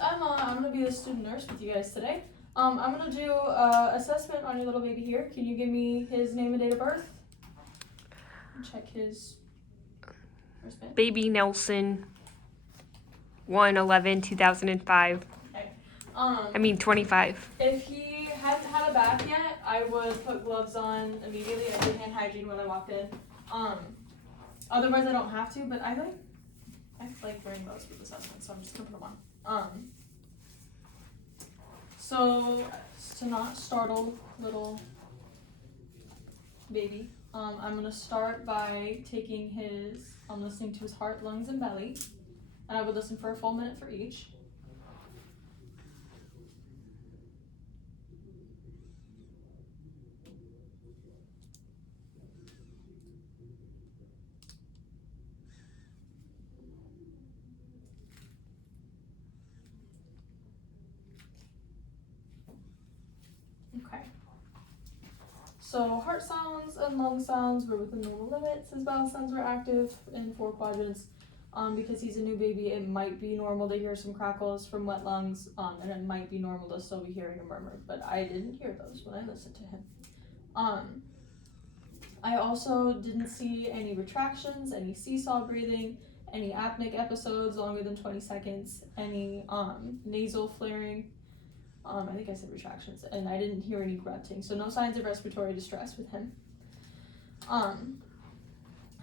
Emma. I'm gonna be the student nurse with you guys today. I'm gonna do assessment on your little baby here. Can you give me his name and date of birth? Check his wristband. Baby Nelson, 1/11/2005. Okay. 25. If he hadn't had a bath yet, I would put gloves on immediately. I did hand hygiene when I walked in. Otherwise I don't have to, but I like wearing gloves with assessment, so I'm just gonna put them on. So to not startle little baby, I'm gonna start by I'm listening to his heart, lungs, and belly, and I would listen for a full minute for each. Okay. So heart sounds and lung sounds were within normal limits. His bowel sounds were active in 4 quadrants. Because he's a new baby, it might be normal to hear some crackles from wet lungs, and it might be normal to still be hearing a murmur, but I didn't hear those when I listened to him. I also didn't see any retractions, any seesaw breathing, any apneic episodes longer than 20 seconds, any nasal flaring. I think I said retractions, and I didn't hear any grunting, so no signs of respiratory distress with him.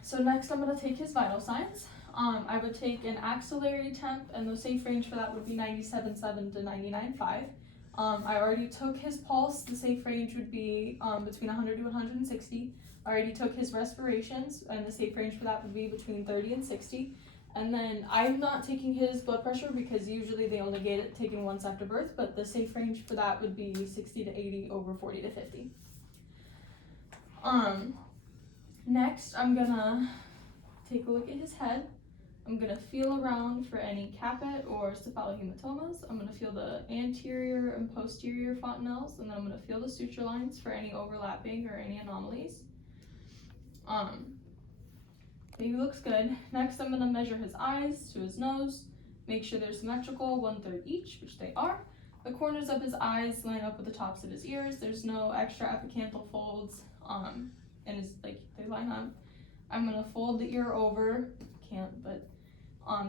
So next I'm going to take his vital signs. I would take an axillary temp, and the safe range for that would be 97.7 to 99.5. I already took his pulse. The safe range would be between 100 to 160. I already took his respirations, and the safe range for that would be between 30 and 60. And then I'm not taking his blood pressure because usually they only get it taken once after birth, but the safe range for that would be 60 to 80 over 40 to 50. Next, I'm gonna take a look at his head. I'm gonna feel around for any caput or cephalohematomas. I'm gonna feel the anterior and posterior fontanelles, and then I'm gonna feel the suture lines for any overlapping or any anomalies. Baby looks good. Next, I'm gonna measure his eyes to his nose, make sure they're symmetrical, 1/3 each, which they are. The corners of his eyes line up with the tops of his ears. There's no extra epicanthal folds, and they line up. I'm gonna fold the ear over,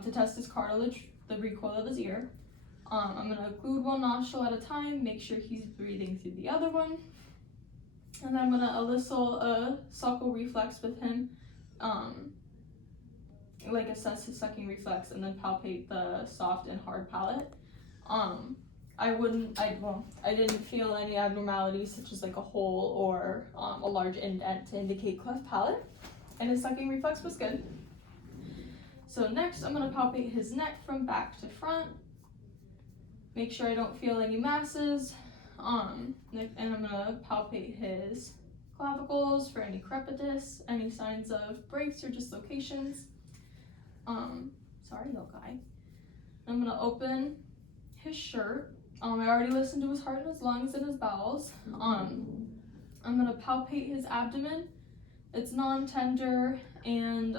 to test his cartilage, the recoil of his ear. I'm gonna occlude one nostril at a time, make sure he's breathing through the other one. And then I'm gonna elisol a suckle reflex with him, assess his sucking reflex, and then palpate the soft and hard palate. I didn't feel any abnormalities such as like a hole or a large indent to indicate cleft palate, and his sucking reflex was good. So next, I'm gonna palpate his neck from back to front, make sure I don't feel any masses, and I'm gonna palpate his clavicles for any crepitus, any signs of breaks or dislocations. Sorry, little guy. I'm gonna open his shirt. I already listened to his heart and his lungs and his bowels. I'm gonna palpate his abdomen. It's non-tender and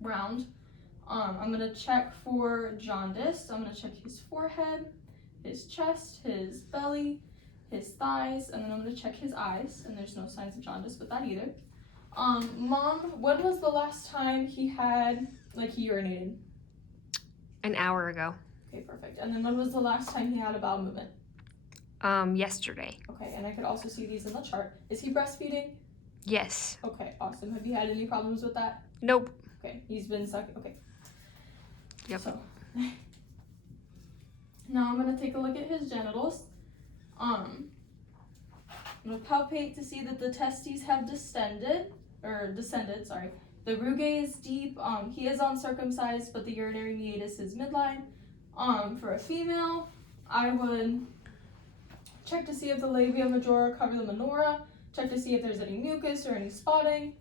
round. I'm gonna check for jaundice. I'm gonna check his forehead, his chest, his belly, his thighs, and then I'm gonna check his eyes, and there's no signs of jaundice with that either. Mom, when was the last time he urinated? An hour ago. Okay, perfect. And then when was the last time he had a bowel movement? Yesterday. Okay, and I could also see these in the chart. Is he breastfeeding? Yes. Okay, awesome. Have you had any problems with that? Nope. Okay, he's been sucking. Okay. Yep. So, now I'm gonna take a look at his genitals. I'm gonna palpate to see that the testes have descended. The rugae is deep. He is uncircumcised, but the urinary meatus is midline. For a female, I would check to see if the labia majora cover the minora, check to see if there's any mucus or any spotting.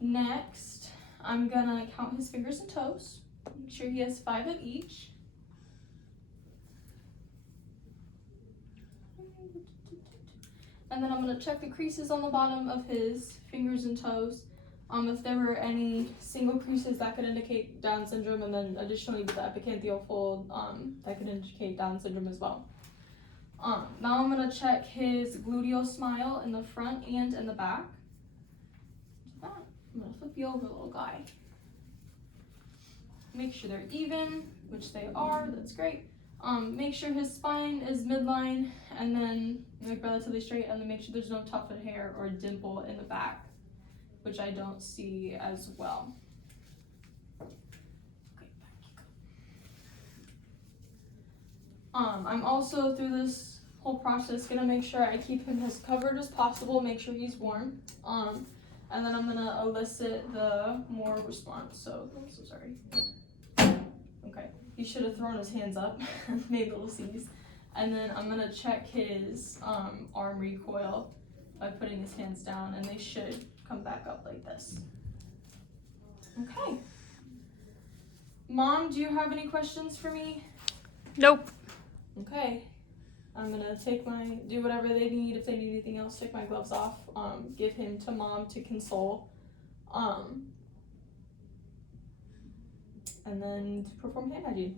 Next, I'm gonna count his fingers and toes, make sure he has 5 of each. And then I'm gonna check the creases on the bottom of his fingers and toes. If there were any single creases that could indicate Down syndrome, and then additionally with the epicanthial fold, that could indicate Down syndrome as well. Now I'm gonna check his gluteal smile in the front and in the back. I'm gonna flip you over, little guy. Make sure they're even, which they are, that's great. Make sure his spine is midline and then like relatively straight, and then make sure there's no tufted hair or dimple in the back, which I don't see as well. Okay, back you go. I'm also through this whole process gonna make sure I keep him as covered as possible, make sure he's warm. And then I'm gonna elicit the more response. So I'm so sorry. Okay, he should have thrown his hands up, made little C's. And then I'm gonna check his arm recoil by putting his hands down, and they should come back up like this. Okay. Mom, do you have any questions for me? Nope. Okay. I'm gonna do whatever they need. If they need anything else, take my gloves off. Give him to Mom to console. And then to perform hand hygiene.